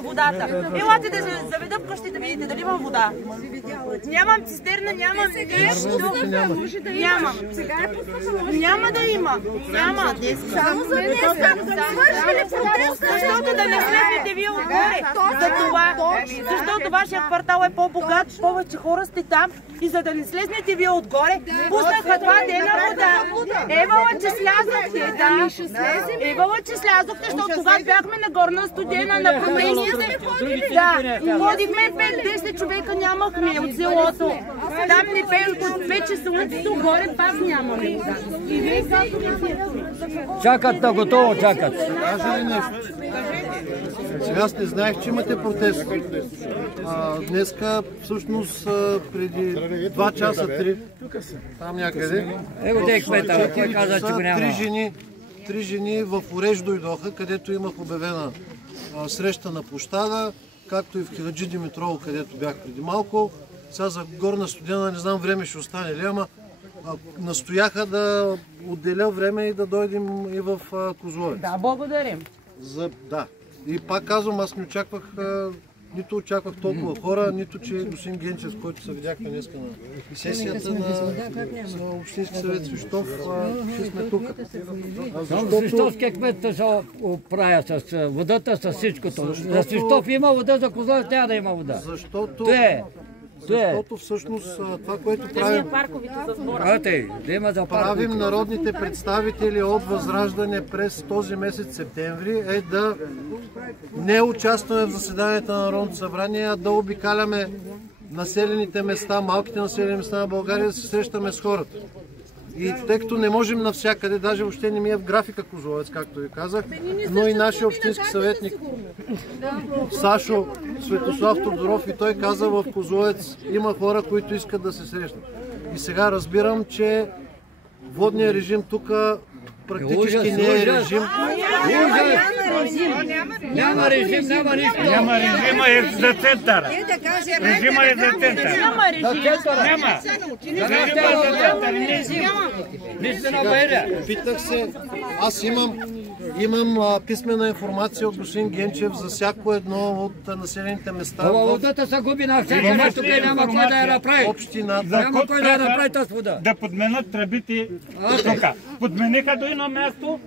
водата. Елате да се заведа в къщи да видите дали има вода. Нямам цистерна, нямам нищо. Нямам. Няма да има. Няма. Само за днеска. Свършили протеста. Защото да не слезете вие отгоре. За това. Защото вашия квартал е по-богат, повече хора сте там. И за да не слезнете вие отгоре, пуснаха 2 дена вода. Евала, че слязохте, да. Евала, че слязохте, защото когато бяхме на Горна Студена на протестите, да, ходихме 5-10 човека, нямахме от селото. Там не пече слънцето, горе пак нямаме вода. И вие казвате... Чакат на готово, чакат. Кажа ли нещо? Сега аз не знаех, че имате протест. Днеска, всъщност, преди 2 часа, 3, там някъде, Той каза, че го няма. Три жени в Ореж дойдоха, където имах обявена среща на площада, както и в Хаджи Димитрово, където бях преди малко. Сега за Горна Студена, не знам време ще остане ли, ама настояха да отделя време и да дойдем и в Козловец. Да, благодарим. Да. И пак казвам, аз не очаквах, нито очаквах толкова хора, нито че господин Генчев, с който се видяхме днес на сесията на Общински съвет Свищов, че сме тук. Свищовския кмет се оправя с водата, с всичкото. За Свищов има вода, за Козловец трябва да има вода. Защото всъщност това, което правим народните представители от Възраждане през този месец септември, е да не участваме в заседанията на Народното събрание, а да обикаляме населените места, малките населени места на България, да се срещаме с хората. И тъй като не можем навсякъде, даже въобще не ми е в графика Козловец, както ви казах, но и нашия общински съветник Сашо Светослав Тодоров, и той каза, в Козловец има хора, които искат да се срещнат. И сега разбирам, че водният режим тук практически не е режим. Няма режим, няма нищо. Няма режима е за центъра. Режима е за центъра. Няма режим. Няма. Режима е за центъра. Нищо на Байря. Питах се, аз имам писмена информация от господин Генчев за всяко едно от населените места. Това водата се губи на всяка нещо, къде няма кой да я направи. Няма кой да я направи тази вода. Да подменят тръбите тук. Подмениха до едно място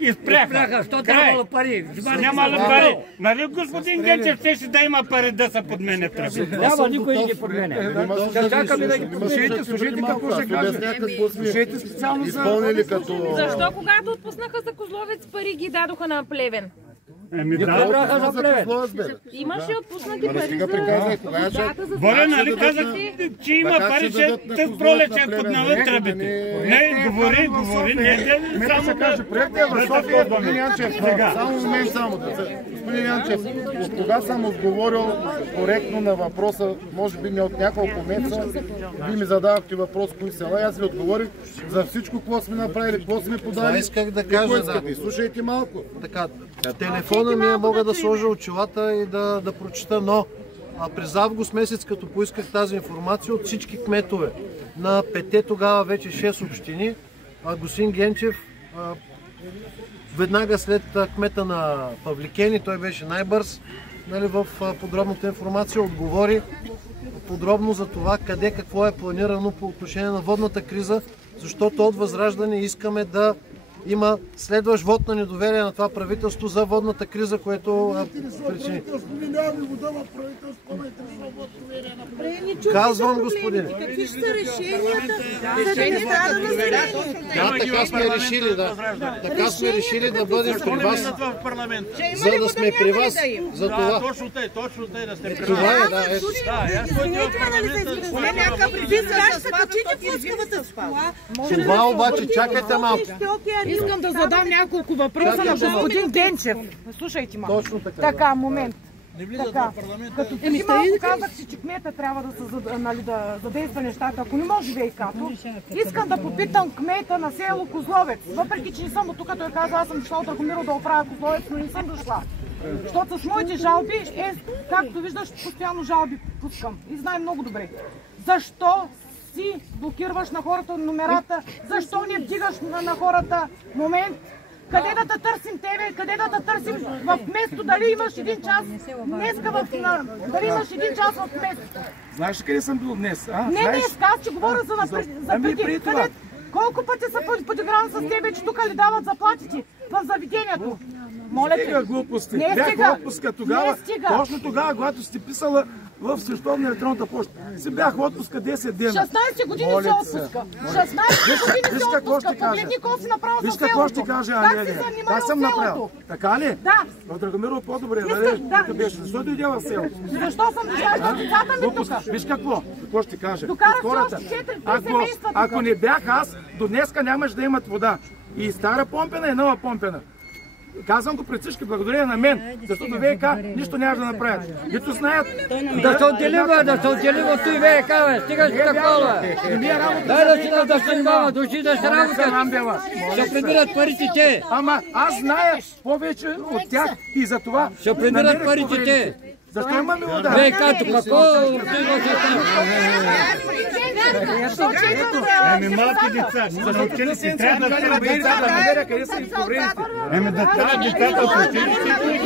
и спряха. Що трябвало пари? Нямало пари. Нали господин Генчев щеше да има пари да се подменят тръбите? Няма никой да ги подменя. Чакаме да ги подменя. Слушайте какво ще кажа. Слушайте специално за... Защо когато отпуснаха за Козловец пари ги дадоха на Плевен? Имаше отпуснати пари за водата, за Боля, нали казах, че има пари, че те с пролет ще поднават тръбите. Не, говори, не, само каже, проектът е в София, господин Янчев, само момент само. Господин Янчев, от кога съм отговорил коректно на въпроса, може би не от няколко месеца, вие ми задавахте въпрос, кои села, аз ви отговорих за всичко, какво сме направили, какво сме подали. Това исках да кажа, слушайте малко. Така, телефона ми мога да сложа очилата и да прочита, но през август месец, като поисках тази информация от всички кметове на 5-те тогава вече 6 общини, господин Генчев веднага след кмета на Павликени, той беше най-бърз, нали, в подробната информация отговори подробно за това къде какво е планирано по отношение на водната криза, защото от Възраждане искаме да има следващ вод на недоверие на това правителство за водната криза, което причини. Казвам, господине. Какви ще са решенията? Да, така сме решили, да. Така сме решили да бъдем при вас, за да сме при вас. За това. Точно тъй да сте при вас. Това е, да. Това обаче, чакайте малко. Искам да задам няколко въпроса на господин Генчев. Слушайте малко. Точно така. Така, момент. Така, като преди малко казах си, че кмета трябва да задейства нещата, ако не може ВИК-то. Искам да попитам кмета на село Козловец. Въпреки че не съм от тук, той каза, аз съм дошла от Драгомир да оправя Козловец, но не съм дошла. Защото с моите жалби, както виждаш, постоянно жалби пускам. И знае много добре. Защо си блокираш на хората номерата? Защо не вдигаш на хората момент? къде да те търсим тебе, къде да те търсим в место, дали имаш един час днеска дали имаш един час в место. Знаеш ли къде съм бил днес? Не днес, аз ти говоря за преди. Колко пъти са подиграни с тебе, че тук ли дават заплатите в заведението? Моля ти. Стига глупости. Бях отпуска тогава, точно тогава, когато сте писала в Световна електронната почта. Си бях в отпуска 10 дена. 16 години се отпуска. 16 години се отпуска. Погледни колко си направил за селото. Виж какво ще кажа, Анелия. Как съм направил? Така ли? Да. В Драгомирово по-добре, нали? Тук беше. Защо дойде в селото? Защо съм дошла? Децата ми тук. Виж какво? Какво ще кажа? Докарах Хората, още 4 семейства тук. ако не бях аз, до днеска нямаш да имат вода. И стара помпена и нова помпена. Казвам го пред всички, благодарение на мен, защото ВК нищо няма да направят. Които знаят... Да се отделим от той ВК, бе, стига си такова. Дай да се занимава, души да се работят. Ще прибират парите те. Ама аз зная повече от тях и за това... Ще прибират парите те. Защо имаме вода? ВК-то, какво? Малки деца, научили си, трябва да намерят къде са повредите. Да трябва децата от училище и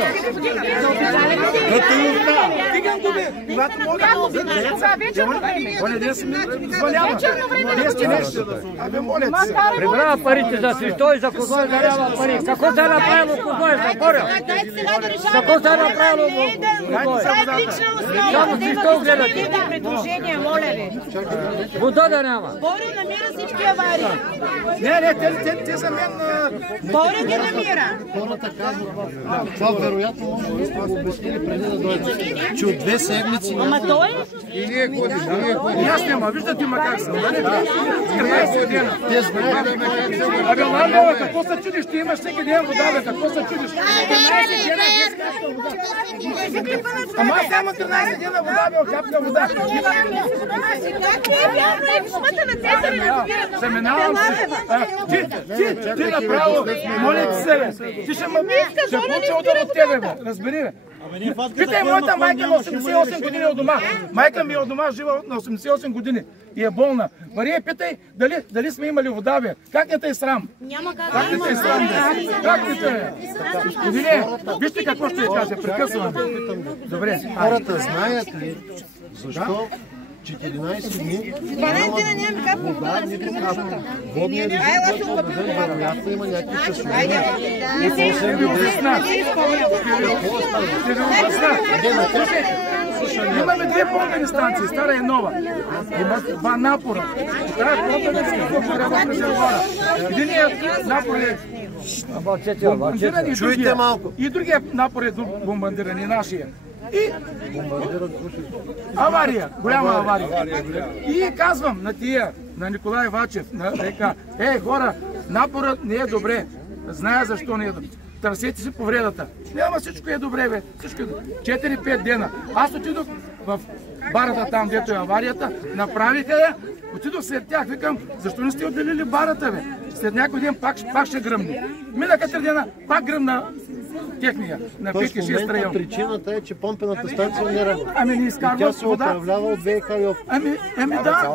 Стигам го бе, когато мога да деца. Оня ден си ми звънява. Днес нещо. Абе, моля се. Прибрава парите за Свистой, за Козлой дарява пари. Какво се е направило Козлой? Запоря. Какво се е направило Козлой? Лична основа. Те предложения, моля ви. Вода да няма. Боря намира всички аварии. Не, те за мен... Боря ги намира. Хората казват, това вероятно може да сме обяснили преди да дойдем, че от 2 седмици... Ама той? И ние ходим. И аз няма, виждате ма как съм, нали? 13 година. Те знаят да ме как съм. Абе, Ландова, какво се чудиш? Ти имаш всеки ден вода, бе, какво се чудиш? 13 дена Ама аз няма 13 дена вода, бе, хапка вода. Заминавам се. Ти направо, моля ти се, бе. Ти ще получа удар от тебе, бе. Разбери, бе. Питай моята майка на 88 години от дома. Майка ми е от дома, жива на 88 години и е болна. Мария, питай дали сме имали вода, бе. Как не те е срам? Няма как. Как не те е срам, бе? Как не те е? Господине, вижте какво ще я кажа, прекъсвам. Добре. Хората знаят ли защо 14 дни няма вода, нито капка. Водният режим, който въведен, вероятно има някакви часове. Имаме 2 помпени станции, стара и нова. Има 2 напора. Стара помпена с работа резервуара. Единият напор е бомбардиран и другия напор е бомбардиран и нашия. И авария, голяма авария. И казвам на тия, на Николай Вачев, на РК, хора, напорът не е добре. Зная защо не е добре. Търсете си повредата. Няма, всичко е добре, бе. 4-5 дена. Аз отидох в барата там, дето е аварията, направиха я, отидох след тях, викам, защо не сте отделили барата, бе? След някой ден пак ще гръмне. Минаха 3 дена, пак гръмна техния, на 5-6 район. Причината е, че помпената станция не работи. Ами не изкарват вода. Тя се управлява от ВК и Ами да,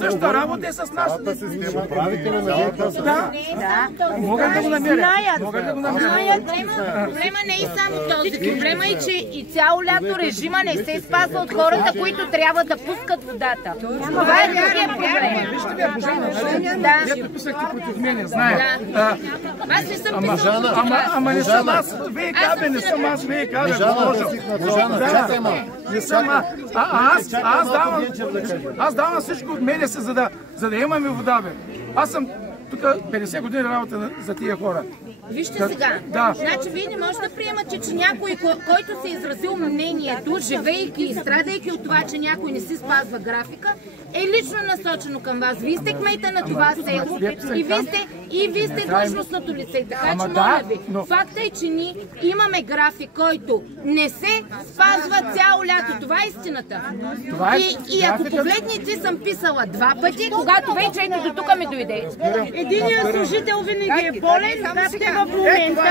същата работа е с нас. Управителя на ВК. Да, могат да го намерят. Проблема не е само този. Проблема е, че и цяло лято режима не се спазва от хората, които трябва да пускат водата. Това е другия проблем. Вижте бе, Божана, дето писахте против мене, знае. Аз не съм писала. Ама не съм аз ВК, бе, не съм аз ВК, бе, Божана, чакай малко. Не съм аз давам всичко от мене си, за да имаме вода, бе. Аз съм тук 50 години работа за тия хора. Вижте сега, значи вие не можете да приемате, че някой, който се е изразил мнението, живейки и страдайки от това, че някой не си спазва графика, е лично насочено към вас. Вие сте кмета на това село и вие сте длъжностното лице. Така че моля ви, факта е, че ние имаме график, който не се спазва цяло лято. Това е истината. И ако погледнете, съм писала 2 пъти, когато вече ето до тук ми дойде. Единият служител винаги е болен, както в момента.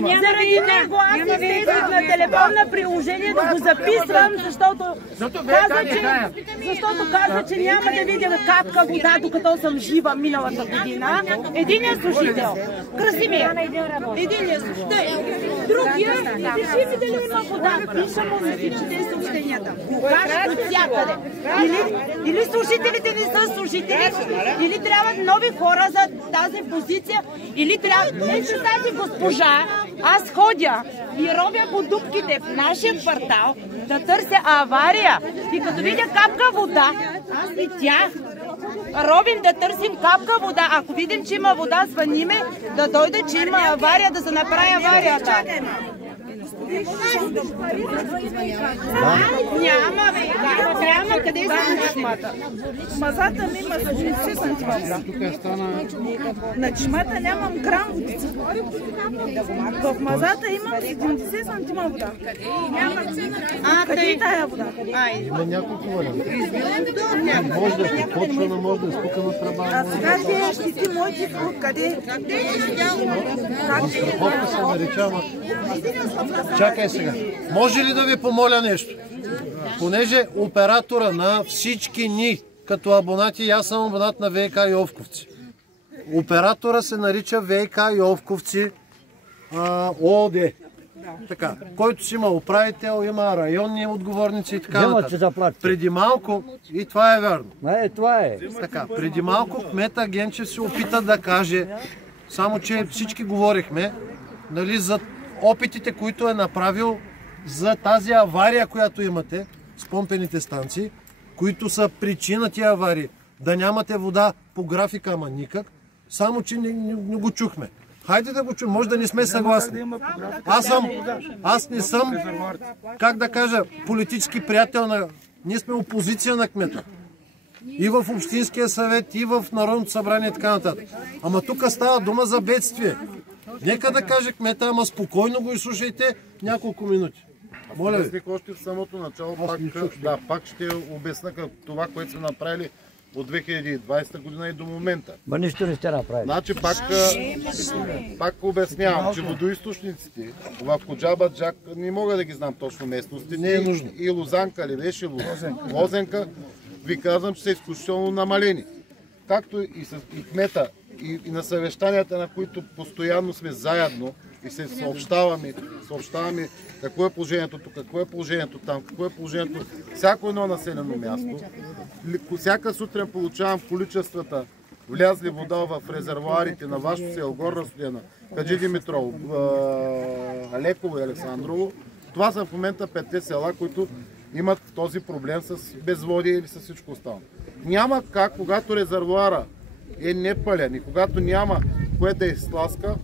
Заради него аз излезах на телефонно приложение да го записвам, защото каза, че няма да видя капка вода, докато съм жива миналата година. Един Единият служител, Красимир, единият служител, другия, реши ми дали има вода. Пиша му за всичките съобщенията. Букаш от всякъде. Или служителите не са служители, или трябват нови хора за тази позиция, или трябва... Тази госпожа, аз ходя и робя по дупките в нашия квартал да търся авария. И като видя капка вода, аз и тя робим да търсим капка вода. Ако видим, че има вода, звъниме да дойде, че има авария, да се направи аварията. Няма, бе. Няма, къде са чешмата? Мазата ми има 70 см. На чешмата нямам грам водица. В мазата имам 70 см вода. Къде е тая вода? Има няколко варианта. Може да е почвана, може да е спукана тръба. А сега те щити моите къде? Страховка се наричава. Чакай сега. Може ли да ви помоля нещо? Понеже оператора на всички ни, като абонати, аз съм абонат на ВиК Йовковци. Оператора се нарича ВиК Йовковци ООД. Така, който си има управител, има районни отговорници и така нататък. Преди малко, и това е вярно. Това е. Така, преди малко кмета Генчев се опита да каже, само че всички говорихме, нали, за опитите, които е направил за тази авария, която имате с помпените станции, които са причина тия аварии. Да нямате вода по графика, ама никак, само че не го чухме. Хайде да го чуем, може да не сме съгласни. Аз не съм, как да кажа, политически приятел на... Ние сме опозиция на кмета. И в Общинския съвет, и в Народното събрание и така нататък. Ама тук става дума за бедствие. Нека да каже кмета, ама спокойно го изслушайте няколко минути. Моля ви. Още в самото начало пак ще обясна това, което сме направили от 2020 година и до момента. Ма нищо не сте направили. Значи пак обяснявам, че водоизточниците в Коджаба Джак, не мога да ги знам точно местностите. Не е нужно. И Лозанка ли беше, Лозенка, ви казвам, че са изключително намалени. Както и кмета, и на съвещанията, на които постоянно сме заедно и се съобщаваме какво е положението тук, какво е положението там, какво е положението всяко едно населено място. Всяка сутрин получавам количествата влязли вода в резервоарите на вашето село, Горна Студена, Хаджи Димитров, Леково и Александрово. Това са в момента 5 села, които имат този проблем с безводие или с всичко останало. Няма как, когато резервоара е непълен и когато няма кое да изтласка,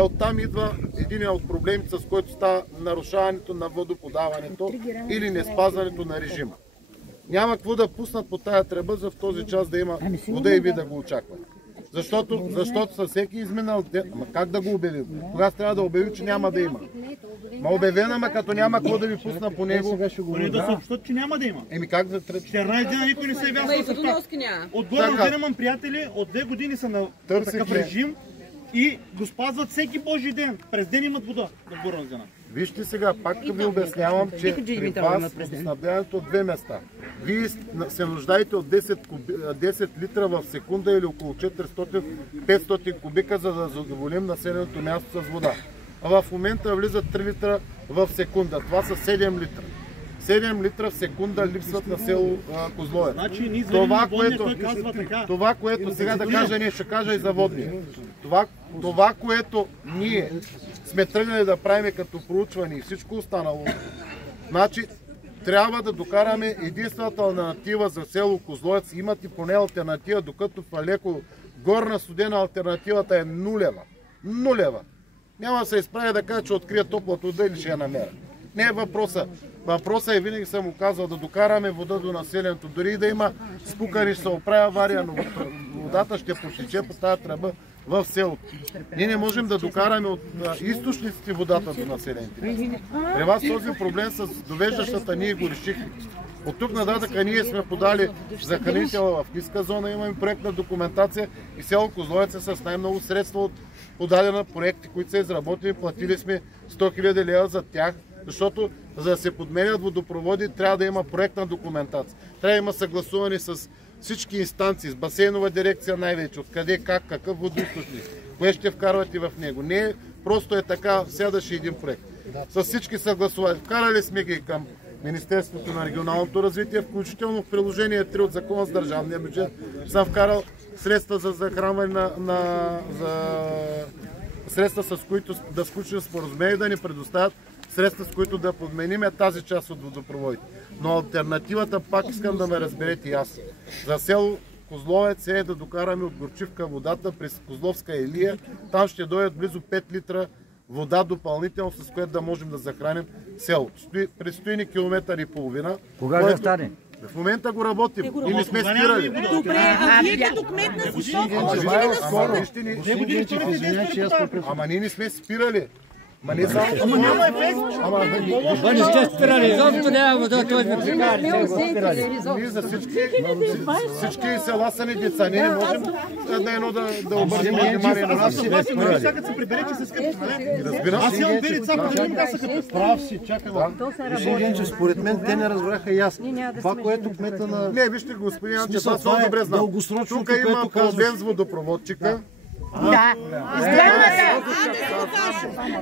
оттам идва един от проблемите, с който става нарушаването на водоподаването или неспазването на режима. Няма какво да пуснат по тая тръба, за в този час да има вода и ви да го очакват. Защото със всеки изминал ден, как да го обявим? Кога трябва да обявим, че няма да има? Обявена, ма като няма какво да ви пусна по него. Поне да съобщат, че няма да има. Как за 14 дена никой не се явява с това. Отгоре на имам приятели, от 2 години са на такъв режим и го спазват всеки божи ден. През ден имат вода в Горна Студена. Вижте сега, пак ви обяснявам, че при вас водоснабдяването от 2 места. Вие се нуждаете от 10 литра в секунда или около 400-500 кубика, за да задоволим населеното място с вода. А в момента влизат 3 литра в секунда. Това са 7 литра. 7 литра в секунда липсват на село Козловец. Значи, това, което сега да кажа, ние ще кажа и за водния. Това, което ние сме тръгнали да правим като проучване и всичко останало, значи трябва да докараме единствената алтернатива за село Козловец. Имат и поне алтернатива, докато в Алеко Горна Студена алтернативата е нулева. Нулева. Няма да се изправя да кажа, че открия топлата вода или ще я намеря. Не е въпроса. Въпросът е, винаги съм му казал, да докараме вода до населението. Дори и да има спукани, ще се оправя авария, но водата ще потече по тази тръба в селото. Ние не можем да докараме от източниците водата до населението. При вас този проблем с довеждащата ние го решихме. От тук нататък ние сме подали за хранителя в ниска зона, имаме проектна документация и село Козловец е с най-много средства от подадена проекти, които са изработили. Платили сме 100 000 лева за тях, защото за да се подменят водопроводи трябва да има проектна документация. Трябва да има съгласуване с всички инстанции, с басейнова дирекция най-вече, откъде, как, какъв водоизточник, кое ще вкарвате в него. Не просто е така, сядаше един проект. С всички съгласували. Вкарали сме ги към Министерството на регионалното развитие, включително в приложение 3 от Закона за държавния бюджет съм вкарал средства за захранване средства, с които да сключим споразумение и да ни предоставят средства, с които да подменим тази част от водопроводите. Но алтернативата, пак искам да ме разберете и аз. За село Козловец е да докараме от Горчивка водата през Козловска Елия. Там ще дойдат близо 5 литра вода допълнително, с което да можем да захраним селото. Предстои ни километър и половина. Кога ще стане? В момента го работим и не сме спирали. Добре, а вие като кмет на София може ли да Ама ние не сме спирали. Ама не само... Ама няма ефект. Ама не сте спирали, защото няма вода, той ме прикара. Ние за всички села са ни деца. Ние не можем едно да обърнем внимание на нас. Чакат се прибере, че се скъпи. Аз имам две деца, които са къпи. Прав си, чакай. Според мен те не разбраха и аз. Това, което кмета на... Не, вижте, господин Анчев, аз много добре знам. Тук има проблем с водопроводчика. Да.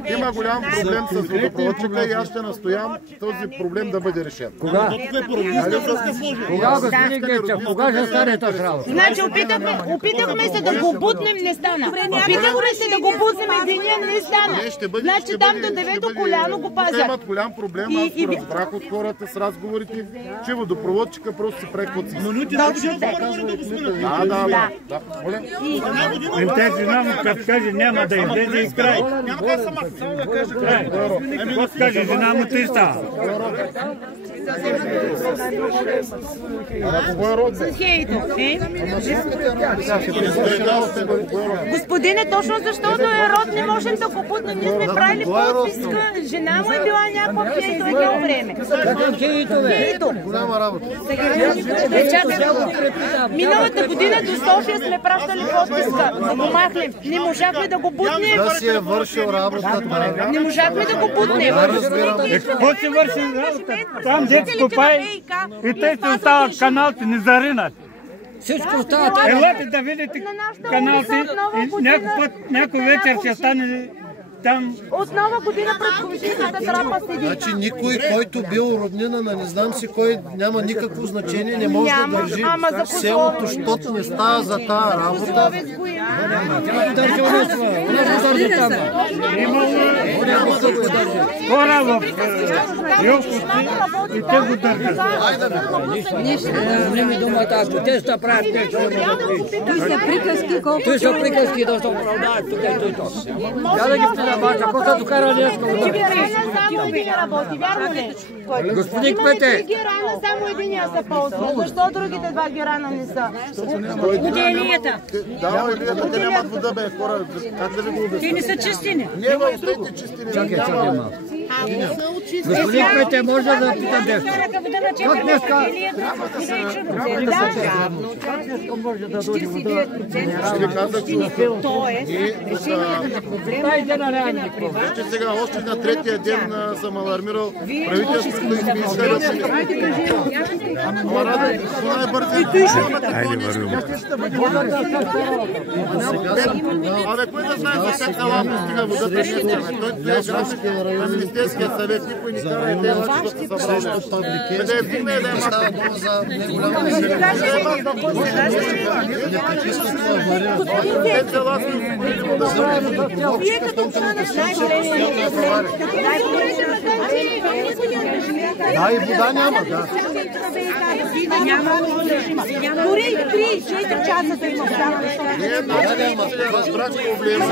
Има голям проблем с водопроводчика и аз ще настоявам този проблем да бъде решен. Кога? Кога, господин Гечев? Кога ще стане тази работа? Значи опитахме се да го бутнем, не стана. Опитахме се да го бутнем единия, не стана. Значи там до 9-то коляно го пазят. Те имат голям проблем, аз разбрах от хората с разговорите, че водопроводчика просто се прави каквото си. Точно така. Жена му като каже няма да излезе и край. Няма да се махне. Само да кажа край. Когато каже жена му, ти става. Господине, точно защото е род, не можем да го путнем. Ние сме правили подписка. Жена му е била някаква хейто едно време. Хейто. Голяма работа. Миналата година до София сме пращали подписка за Махлев. Не можахме да го путнем. Да си е вършил работата. Не можахме да го путнем. Какво си върши работа? Там детско пай и те се остават каналци, не заринат. Всичко остава. Елате да видите каналци и някой вечер ще стане там. От нова година пред комисията трапа седи. Значи никой, който бил роднина на не знам си кой, няма никакво значение, не може да държи селото, защото не става за тази работа. Имало хора в Йовковци и те го държат. Не ми думата, ако те ще правят нещо, Той са приказки, колко той са приказки да се оправдаят тук и той. Я да ги бача, какво са докарали днес? Само един работи, вярно ли? Господин Кмете! Герана само единия се ползва. Защо другите два герана не са? Елията. Да, елията, те нямат вода, бе, хора. Как да ви го обясня? Те не са чистини. Не, бе, остайте чистини. Чакай малко. Господин Кмете, може да питам нещо? Как днеска? Ще ви казах, че вижте сега, още на третия ден съм алармирал правителството да измисля си. Ама рада, най-бързи. Абе, кой да знае за как села постига водата? Той е график на Министерския съвет, никой ни кара и те лъчи да се събрали. Да е вдигне и да е маха. Те села са изпорили вода. Вие като община Да, и вода няма, да. Дори 3-4 часа да има вода. Разбрах проблема.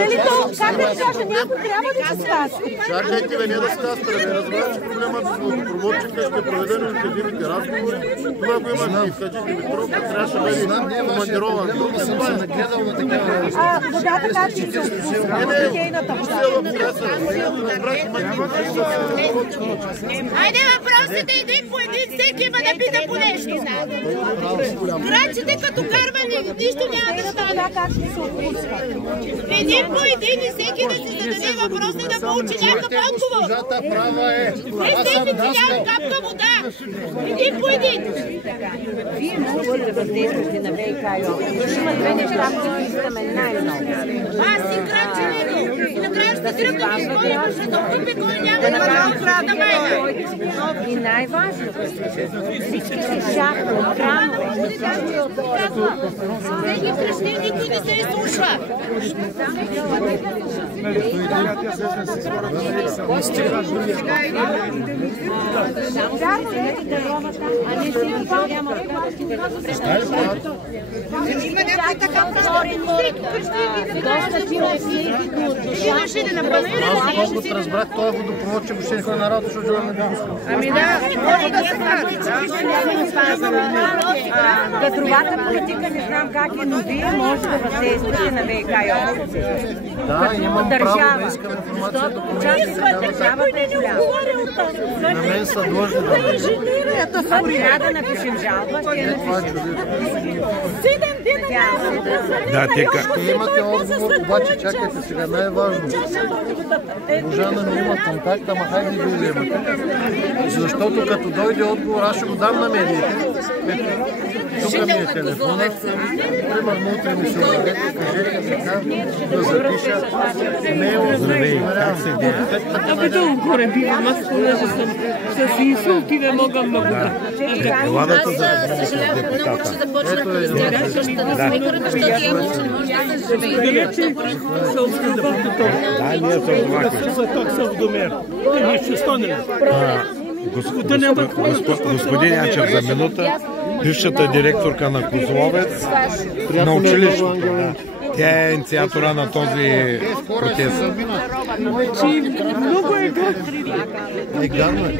Как да кажа, някой трябва да се скаства. Чакайте, бе, не да скастаме. Разбрах, че проблемът с водопроводчика ще проведе необходимите разговори. Това го има и в Хаджи Димитров, трябваше да бъде командирован. Водата как ще се отпуска? Питейната вода. Айде въпросите един по един, всеки има да пита по нещо. Грачите като кармани, нищо няма да стане. Един по един и всеки да си зададе въпрос и да получи някакъв отговор. Госпожата права е. Естествено, няма капка вода. Един по един. Вие можете да въздействате на ВиК и област. Има две неща, които искаме най-много. Аз си крачи него. И накрая ще тръгнем и кой имаше да купи, кой няма да крада да майна. И най-важно, всички се шахта от кранове. Всеки крещи, никой не се изслушва. Има някой така просторен хора. Доста философии Имаше да напълнира. Колкото разбрах, този водопровод, че въобще не ходи на работа, защото не го пускам. Ами да, може да се кадровата политика не знам как е, но вие може да въздействате на ВиК и област. Да, имам право да искам информация. На мен са длъжни да ме. Трябва да напишем жалба. Да, имате отговор, обаче чакайте сега, най-важно. Божана не има контакт, ама хайде и вие имате. Защото като дойде отговор, аз ще го дам на медиите. Тук ми е телефонът. Примерно утре ми се обадете, кажете така, да запиша мейл, за да измерявам. Абе долу горе бивам, аз понеже съм с инсулти, не мога много да. Ладата за депутата. Започнах да изтягам на смикърата, защото я може да се живее. Да, ние се обвакваме. Господин Ячев, за минута, бившата директорка на Козловец на училището. Тя е инициатора на този протест. Много е гадно. Гадно е.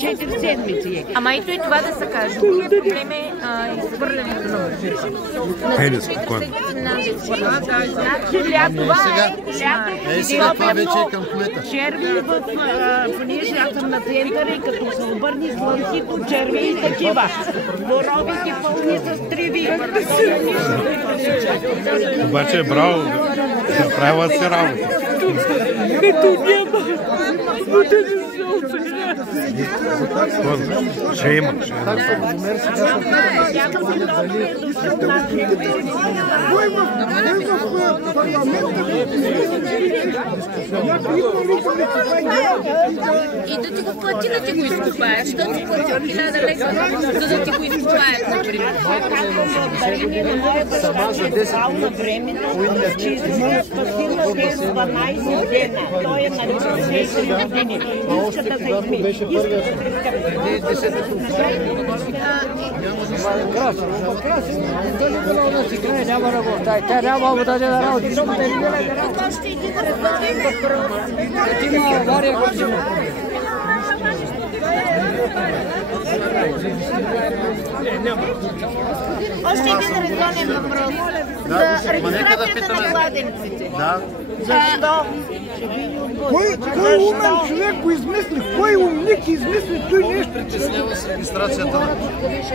Четири седмици. Ама ето и това да се каже. Време изхвърлянето на Хайде, спокойно. Сега това вече е към кмета. Черви понеже аз съм на центъра и като се обърни слънцето, черви и такива. Боровите пълни с треви. Обаче браво, правила си работа. Като няма. Ще има. И да ти го плати, да ти го изкупаеш. Да ти плати 1000 лева, за да ти го изкупаеш, например. Сама за 10 време, че изминат пасила без 12 дена. Той е на 60 години. Иската за измини. беше първият. Преди 10 няма работа. Тя няма да даде на работа. Още един резонен. Има авария, година. Още един резонен въпрос. За регистрацията на кладенците. Да. Защо? Кой умен човек го измисли? Кой умник измисли той нещо? Притеснява се регистрацията на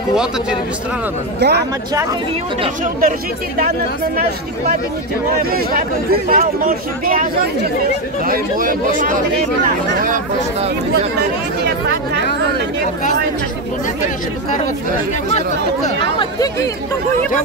колата ти регистрирана. Да. Ама чакай, вие утре ще удържите данък на нашите кладеници. Моя баща го купал, може би аз да, и моя баща. И моя баща. И благодарение пак казвам на него, той е на депутата, ще докарват Ама ти ги, то го има.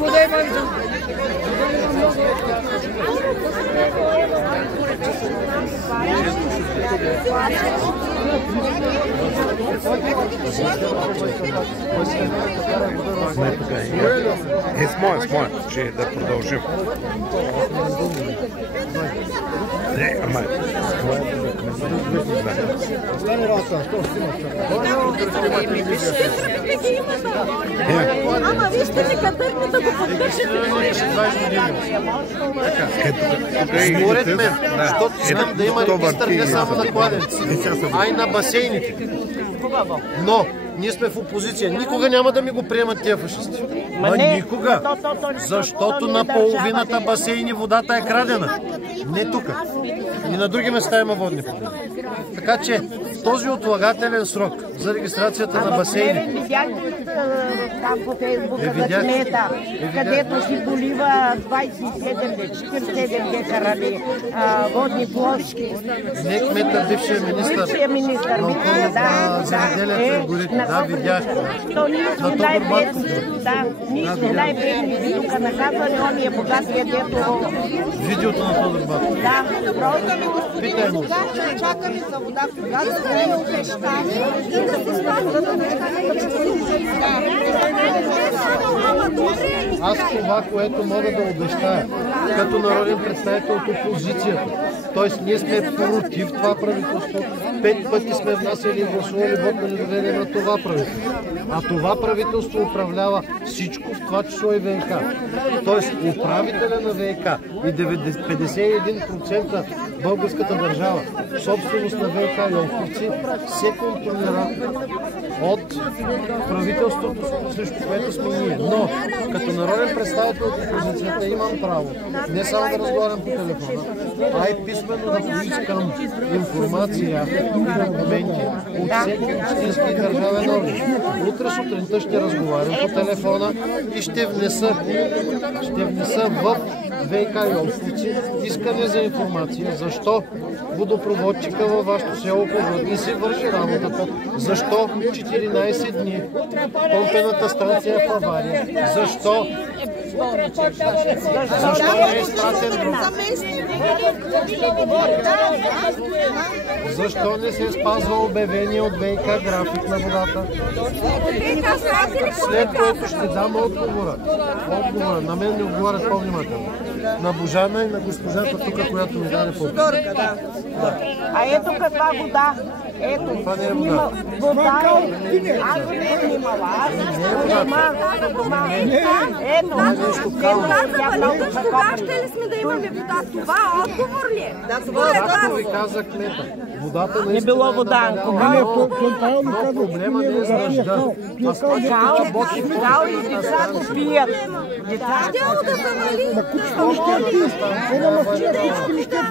С моя, че да продължим. Не, ама... Ама вижте ли къдърни да го поддържате. Според мен, защото искам да има регистър не само на кладенци, а и на басейните. Но ние сме в опозиция. Никога няма да ми го приемат тия фашисти. Никога. Защото на половината басейни водата е крадена. Не тук. И на други места има водни проблеми. Така че този отлагателен срок за регистрацията на басейни. Видяхте ли там по Фейсбука за кмета, където си полива 47 декара водни площи? Не кмета, бившия министър на околната земеделието и горите. Да, видях. То ние сме най-бедни тук наказване, он е богатия дето. Видеото на Тодор Батков. Да, питай му. Чакаме за вода, когато да обещание и да се спазват Аз това, което мога да обещая, като народен представител от опозицията, т.е. ние сме против това правителство, 5 пъти сме внасяли и гласували вот на недоверие на това правителство. А това правителство управлява всичко, в това число и ВиК. Тоест управителя на ВиК и 51% българската държава, собственост на ВиК и Йолковци, се контролира от правителството, срещу което сме ние. Но като народен представител от опозицията имам право не само да разговарям по телефона, а и писмено да поискам информация и документи от всеки общински и държавен орган. Утре сутринта ще разговарям по телефона и ще внеса в ВиК Йолковци искане за информация защо водопроводчика във вашето село не си върши работата, защо 14 дни помпената станция е в авария, защо не е изпратен друг, защо не се спазва обявение от ВиК график на водата. След което ще дам отговора. На мен ми отговарят по-внимателно. На Божана и на госпожата тук, която ми даде подписка. А ето каква вода. Ето, това не е вода. Вода е. Аз не съм имала. Ето, кога ще ли сме да имаме вода? Това отговор ли е? Както ви каза кмета, водата наистина не било вода. но проблема не е с дъжда. Кал и децата пият. Тяло да завали.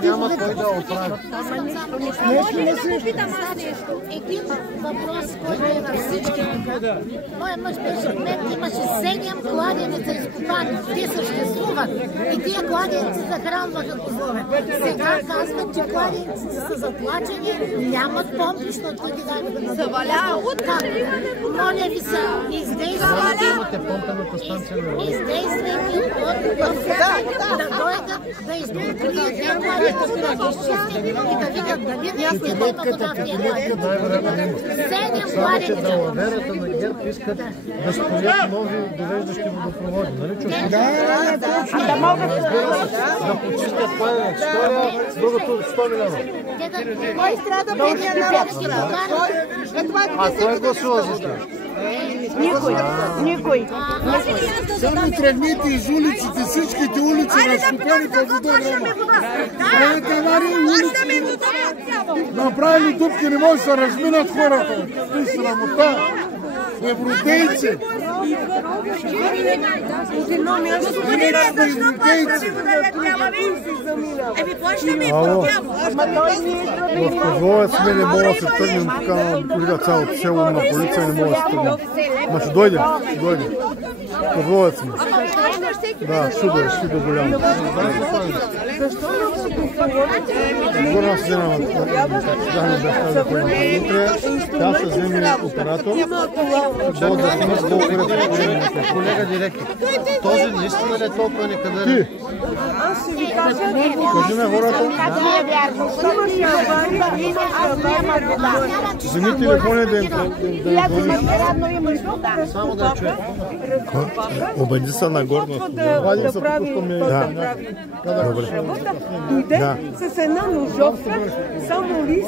Няма кой да оправи. Може ли да му питам аз нещо? Един въпрос, който е на всички. Моя мъж беше кмет, имаше 7 кладенеца изкопани. Те съществуват. И тия кладенци захранваха козлове. Сега казват, че кладенците са заплачени, нямат помпишно от тези дани. Заваля от моля ви се, издействайте да дойдат да изпокрият тия кладенци да ги изчистят и да видят дали наистина има вода в тия кладенци. 7 кладенци. Далаверата на ГЕРБ искат да строят нови довеждащи водопроводи. Нали чувстваш? Да почистят кладенец. Другото 100 милиона. Кой страда бедния народ? А кой гласува за това? Никой. Само тръгните из улиците, всичките улици на Шкопаните вода няма. Правите аварии улици. Направили дупки, не може да се разминат хората. Ти срамота. Европейци. В Козловец сме не мога да се тръгнем така на цялото село на полиция, не мога да се тръгнем. Ма ще дойде, Козловец сме. Да, шубе голямо. Горна се взема утре, тя ще вземе оператор. Колега директор, този наистина ли е толкова некадърен? Кажи на хората. Вземи телефони да им само да чуем. Обади се на горно. Вадим се току-що ми Да. Добре. Дойде с една ножовка, само лист.